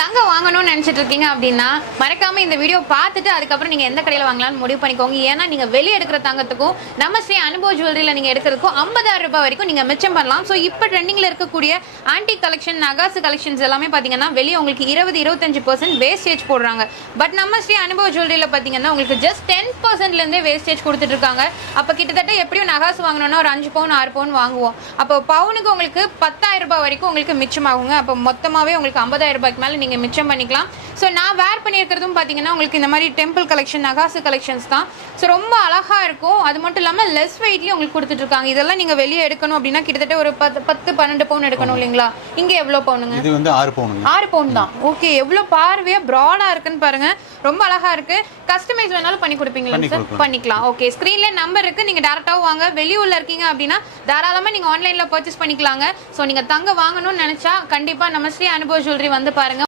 தங்க வாங்கணும்னு நினைச்சிட்டு இருக்கீங்க அப்படின்னா மறக்காம இந்த வீடியோ பார்த்துட்டு அதுக்கப்புறம் நீங்க எந்த கடையில வாங்கலாம்னு முடிவு பண்ணிக்கோங்க. ஏன்னா நீங்க வெளியே எடுக்கிற தங்கத்துக்கும் நம்ம ஸ்ரீ அனுபவ ஜுவல்லரியில நீங்க எடுக்கிறதுக்கும் 50,000 ரூபாய் வரைக்கும் நீங்க மிச்சம் பண்ணலாம். ஸோ இப்போ ட்ரெண்டிங்ல இருக்கக்கூடிய ஆன்டிக் கலெக்ஷன் நகாசு கலெக்ஷன்ஸ் எல்லாமே பாத்தீங்கன்னா வெளியே உங்களுக்கு 20-25% வேஸ்டேஜ் போடுறாங்க. பட் நம்ம ஸ்ரீ அனுபவ ஜுவல்லரியில பாத்தீங்கன்னா உங்களுக்கு ஜஸ்ட் 10% இருந்தே வேஸ்டேஜ் கொடுத்துட்டு இருக்காங்க. அப்ப கிட்டத்தட்ட எப்படியும் நகாசு வாங்கணும்னா ஒரு 5 பவுன் 6 பவுன் வாங்குவோம். அப்போ பவுனுக்கு உங்களுக்கு 10,000 ரூபாய் வரைக்கும் உங்களுக்கு மிச்சமாகுங்க. அப்போ மொத்தமாவே உங்களுக்கு 50,000 ரூபாய்க்கு மேல நீங்க மிச்சம் பண்ணிக்கலாம். ஸோ நான் வேர் பண்ணியிருக்கிறதும் பார்த்தீங்கன்னா உங்களுக்கு இந்த மாதிரி டெம்பிள் கலெக்ஷன் நகாசு கலெக்ஷன்ஸ் தான். ஸோ ரொம்ப அழகா இருக்கும். அது மட்டும் இல்லாமல் லெஸ் வெயிட்லேயும் உங்களுக்கு கொடுத்துட்டு இருக்காங்க. இதெல்லாம் நீங்கள் வெளியே எடுக்கணும் அப்படின்னா கிட்டத்தட்ட ஒரு 10-12 பவுன் எடுக்கணும் இல்லைங்களா? இங்கே எவ்வளோ பவுனுங்க? இது வந்து 6 பவுன். 6 பவுன் தான். ஓகே, எவ்வளோ பார்வையா ப்ராடா இருக்குன்னு பாருங்க. ரொம்ப அழகா இருக்கு. கஸ்டமைஸ் வேணாலும் பண்ணி கொடுப்பீங்களா சார்? பண்ணிக்கலாம். ஓகே, ஸ்க்ரீன்ல நம்பர் இருக்கு. நீங்க டேரக்டாவும் வாங்க. வெளியூர்ல இருக்கீங்க அப்படின்னா தாராளமா நீங்க ஆன்லைன்ல பர்ச்சேஸ் பண்ணிக்கலாங்க. ஸோ நீங்க தங்க வாங்கணும்னு நினைச்சா கண்டிப்பா நம்ம ஸ்ரீ அனுபவ ஜுவல்லரி வந்து பாருங்க.